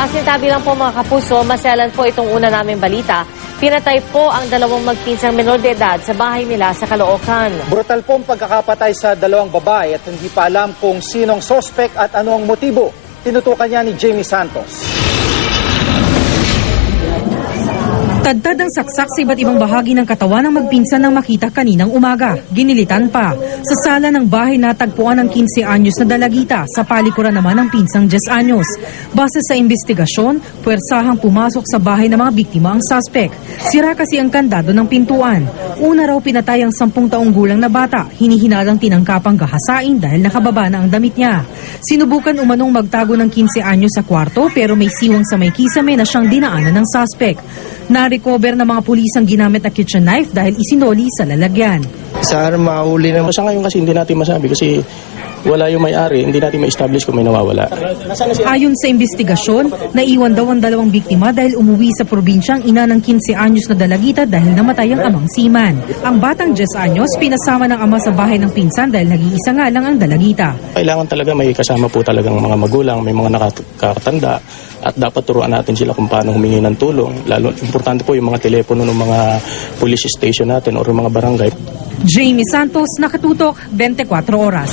Pasintabi lang po mga kapuso, maselan po itong una naming balita. Pinatay po ang dalawang magpinsang menor de edad sa bahay nila sa Caloocan. Brutal pong pagkakapatay sa dalawang babae at hindi pa alam kung sinong sospek at ano ang motibo. Tinutukan niya ni Jamie Santos. Tadtad ang saksak sa iba't ibang bahagi ng katawan ng magpinsan nang makita kaninang umaga. Ginilitan pa. Sa sala ng bahay natagpuan ng 15 anyos na dalagita, sa palikuran naman ng pinsang 10 anyos. Base sa investigasyon, puwersahang pumasok sa bahay ng mga biktima ang suspect. Sira kasi ang kandado ng pintuan. Una raw pinatay ang 10 taong gulang na bata, hinihinalang tinangkapang gahasain dahil nakababa na ang damit niya. Sinubukan umanong magtago ng 15 anyos sa kwarto pero may siwang sa may kisame na siyang dinaanan ng suspect. Na-recover ng mga pulis ang ginamit na kitchen knife dahil isinoli sa lalagyan. Sana mahuli na. Sa ngayon kasi hindi natin masabi kasi wala yung may-ari, hindi natin ma-establish kung may nawawala. Ayon sa investigasyon, naiwan daw ang dalawang biktima dahil umuwi sa probinsya ang ina ng 15 anyos na dalagita dahil namatay ang amang seaman. Ang batang 10 anyos pinasama ng ama sa bahay ng pinsan dahil nag-iisa nga lang ang dalagita. Kailangan talaga may kasama po talagang mga magulang, may mga nakakatanda at dapat turuan natin sila kung paano humingi ng tulong. Lalo, importante po yung mga telepono ng mga police station natin o mga barangay. Jamie Santos, Nakatutok, 24 Oras.